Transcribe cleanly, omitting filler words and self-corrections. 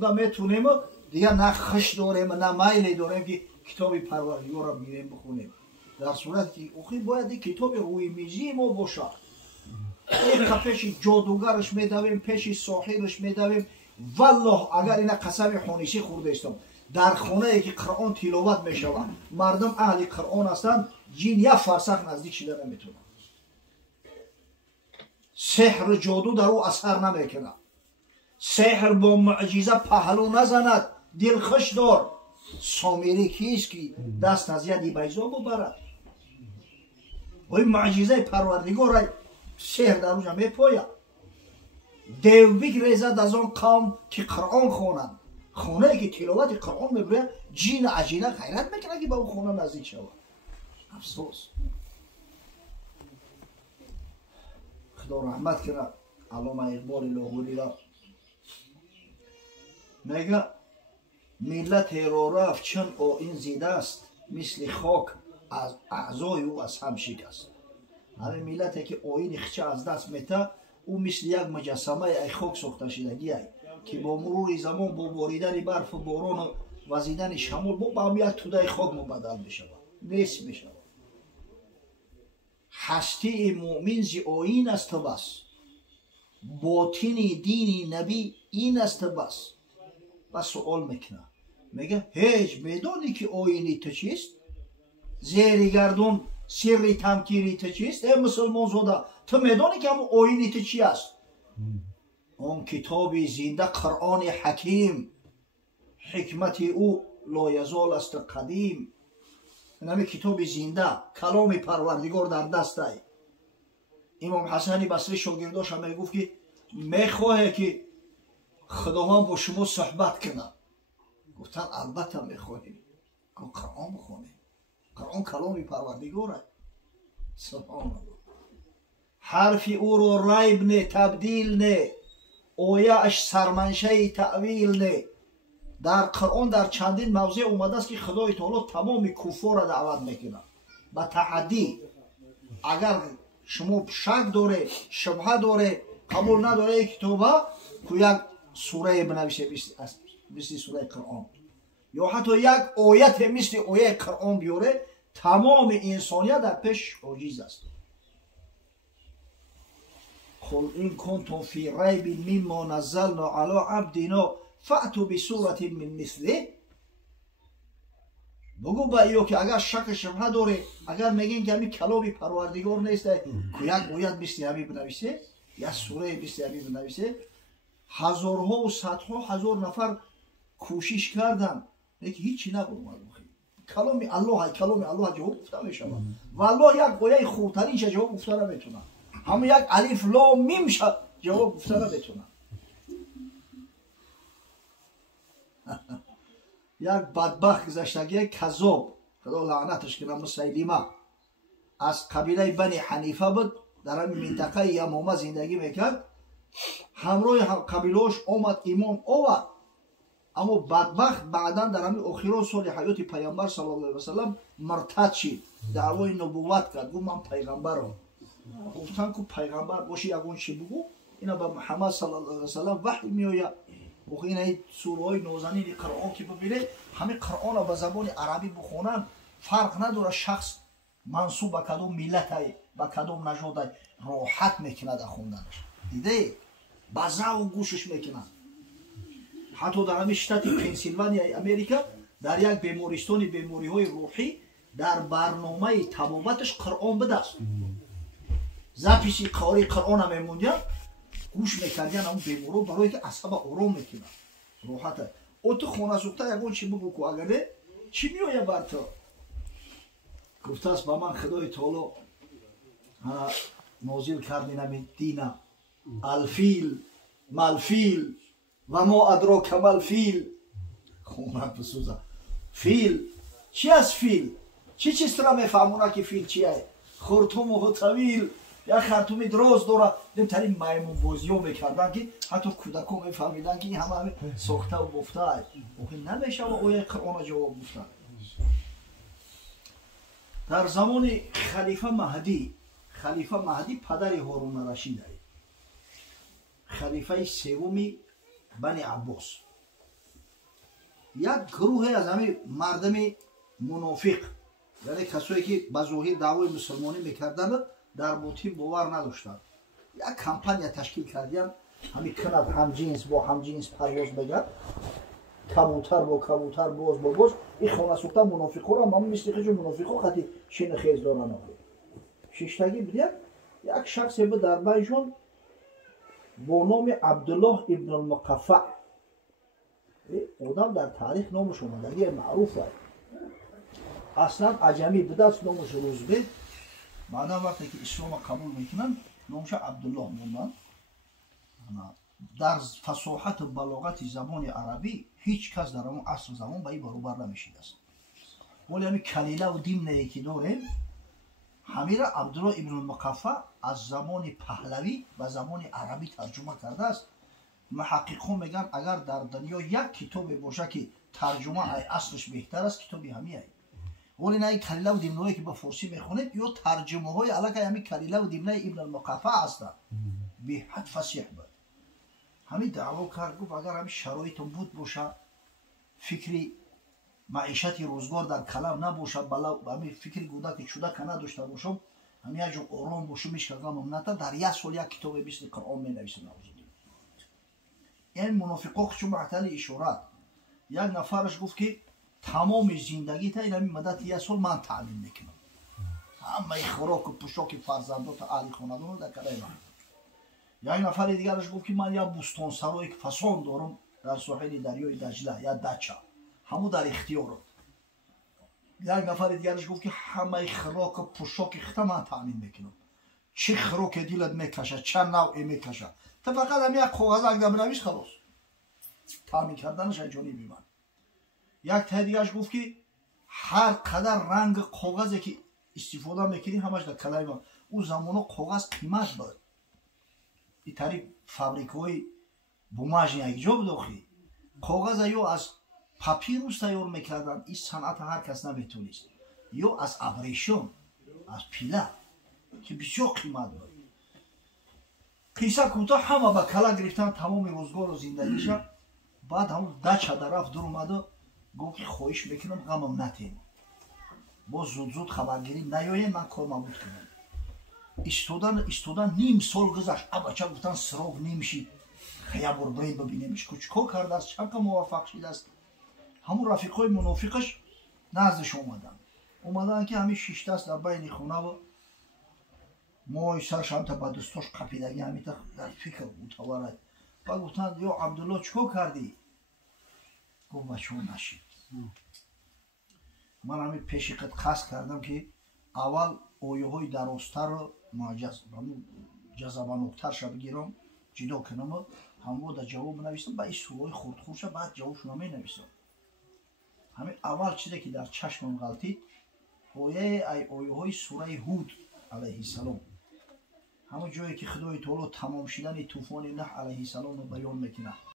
رسونده میتونیم دیگه نه خش داریم نه مایلی داریم که کتاب پروردگار را بگیریم بخونیم. در صورتی که اوخی باید کتاب روی میزی ما باشه. یک پیش جادوگرش میدویم، پیش ساحرش میدویم. والله اگر اینا قسم خونیشی خورده استم در خونه ای که قرآن تلاوت میشود مردم اهل قرآن هستند جین یک فرسخ نزدیک شده نمیتونه. سحر جادو در او اثر نمیکنه. سحر با معجزه پهلو نزند. دلخوش دار سامری کیست که دست از یدی بیضا ببرد؟ وی معجزه پروردگار سحر در اونجا میپاید. دیو بگریزد از آن قوم که قرآن خوانند. خانه ای که تلاوت قرآن میبره جین عجینه غیرت میکنه که به اون خانه نزدیک شود. افسوس. خدا رحمت کنه علامه اقبال لاهوری را میگه ملت را رفت چون آیین زیده است مثل خاک از اعضای او از هم شکست. همین ملتی که آیین خچه از دست میته او مثل یک مجسمه ای خاک ساخته شدگی ای که با مرور زمان با باریدن برف و باران و وزیدن شمال با یک توده خاک مبدل میشود، نیست میشود. هستی مؤمن زی آیین است بس، باطن دین نبی این است بس. و سوال میکنه میگه هیچ میدانی که آیینی تو چیست؟ زیر گردون سری تمکیری تو چیست؟ ای مسلمان زاده تو میدانی که هم آیینی تو چی است؟ اون کتاب زنده قرآن حکیم حکمت او لایزال است قدیم. این کتاب زنده کلام پروردگار در دست ای. امام حسن بصری شاگرداش هم میگفت که میخواهی که خداوند با شما صحبت کنه. گفتن البته میخواهیم. گفت قرآن بخونیم. قرآن کلام پروردگاره. سبحان الله. حرف او رو ریب نه، تبدیل نه، آیه اش سرمنشه تعویل نه. در قرآن در چندین موضع اومده است که خدای تعالی تمام کفار را دعوت میکنه به تحدی. اگر شما شک داره، شبهه داره، قبول نداره این کتابه که یک سوره بنویسه مثل سوره قرآن یا حتی یک آیت مثل آیه قرآن بیاره، تمام انسانیت در پیش عاجز است. قل این کنتم فی ریب مما نزلنا علی عبدنا فأتوا بسورة من مثله. بگو با ایو که اگر شک شبهه داره، اگر میگین که همین کلام پروردگار نیست که یک آیت مثل همین بنویسه، یک سوره مثل همین بنویسه. هزارها و صدها هزار نفر کوشش کردن لیکن هیچی نبود. کلام الله جواب گفته میشود و الله یک آیه خردترین جواب گفته نمیتونه. همون یک الف لام میم جواب گفته نمیتونه. یک بدبخت گذشتگی کذاب خدا لعنتش کنه مسیلمه از قبیله بنی حنیفه بود، در همین منطقه یمامه زندگی میکرد. همراه قبیله‌اش آمد ایمان آورد، اما بدبخت بعدا در همین آخرین سال حیات پیامبر صلی الله علیه و سلم مرتد شد، دعوای نبوت کرد. گفت من پیغمبرم. گفتن که پیغمبر باشی یگون چی بگو؟ اینا به محمد صلی الله علیه و سلم وحی میآید. و این سوره های نازنین قرآن که ببینه همین قرآن را به زبان عربی بخونن فرق نداره شخص منصوب به کدوم ملت ای به کدوم نژاد ای راحت میکنه در خوندنش. دیده بزه و گوشش میکنن. حتی در همین شتات پنسیلوانیا امریکا در یک بیمارستان بیماری های روحی در برنامه طبابتش قرآن بده است. زپیسی قاری قرآن هم میموندن گوش میکردن اون بیمارو برای که عصب آرام میکنن راحت. او تو خونه سوخته یکون چی بگو که اگره چی میایه بر تو؟ گفته است با من خدای تعالی نازل کردین همین دینه الفیل مالفیل و ما ادراک مالفیل. خونک بسوزه فیل چی از فیل؟ چی چیز را میفهمونه که فیل چیه؟ خرطوم و طویل یا خرطومی دراز داره. نمیترین میمون بازی ها میکردن که حتی کودکان میفهمیدن که این همه ساخته و گفته ای نمیشه و آیه قرآن جواب گفتن. در زمان خلیفه مهدی پدر هارون رشید ای خلیفه سومی بنی عباس یک گروه از همین مردم منافق، یعنی کسایی که به ظاهر دعوای مسلمانی میکردن در باطن باور نداشتند، یک کمپانی تشکیل کردن. همین کناب همجنس با همجنس پرواز بگرد، کبوتر با کبوتر، باز با باز. این خانه سوخته منافقا را من مثل که منافقا خطی شین خیز دارن. ششتگی بیدید یک شخصی بود در بینشون با نام عبدالله ابن المقفع. آدم در تاریخ نامش اومده معروفه. اصلا عجمی بود، است نامش روزبه. بعدا وقتی که اسلام قبول میکنن نامش عبدالله موندن. در فصاحت و بلاغت زبان عربی هیچ کس در اون عصر زمان به این برابر نمیشید است. ولی همین کلیله و دیمنه که داریم، همین عبدالله ابن المقفع از زمان پهلوی و زمان عربی ترجمه کرده است. محققون میگن اگر در دنیا یک کتابی باشه که ترجمه ای اصلش بهتر است، کتابی همیه. ولی نه این کلیله و دیمنه که به فارسی میخونید یا ترجمه های علاقه همین کلیله و دیمنه ابن المقفع هستند. به حد فصیح بود. همین دعوا کرد، گفت اگر همین شرایط بود باشه، فکری معیشت روزگار در کلام نباشه، بلا همین فکر گودک شده که نداشته باشم، همین اجا آرام باشم میشکم ممنتا در یک سال یک کتاب مثل قرآن می نویسه. این منافقا خودشون معطل اشارت. یک نفرش گفت که تمام زندگی تا این همین مدت یک سال من تعلیم میکنم، همه خوراک و پوشاک فرزندات اهل خانواده در کلام من. یک نفر دیگرش گفت که من یک بوستان سرای فسان دارم در ساحل دریای دجله یا دچه، همو در اختیارم. یک نفر دیگرش گفت که همه خوراک و پوشاک خودم من تامین میکنم، چه خوراک دلت میکشه، چه نوعی میکشه، تا فقط هم یک کاغذ اگه بنویس خلاص تامین کردنش انجامی بی من. یک تا دیگرش گفت که هر قدر رنگ کاغذی که استفاده میکنی همش در کلای من. او زمان کاغذ قیمت بود. این طریق فابریکای بوماژ یک جا بداخی کاغذ یا از پاپیروس تیار میکردن. این صنعت هر کس نمیتونست. یا از ابریشم، از پیله که بسیار قیمت بود. قیصه کوتاه همه به کلا گرفتن تمام روزگار و زندگیش. بعد همون دچه در رفت در اومده گفت که خواهش میکنم غمم نتین، باز زود زود خبرگیری نیاین، من کار مبود کنم. استودن نیم سال گذشت. بچه گفتن سراغ نمیشید، خیلی بار بریم ببینیمش کار کرده است، چند که موفق شده است. همون رفیقای منافقش نزدش اومدن که همین شیشته است در بین خونه و مای سرش هم تا به دستاش قپیدگی همین در فکر متورد. و گفتن یا عبدالله چکو کردی؟ گفت بچه نشید. من همین پیش قد قصد کردم که اول آیه های درازتر رو جذبانوکتر شو بگیرم جدا کنم و همون در جواب نویسم، با این سوال خورد خورد بعد جوابشون می نویسم. همین اول چیزی که در چشمم غلطید آیه های سوره هود علیه السلام، همون جایی که خدای تعالی تمام شدن طوفان نوح علیه السلام رو بیان میکنه.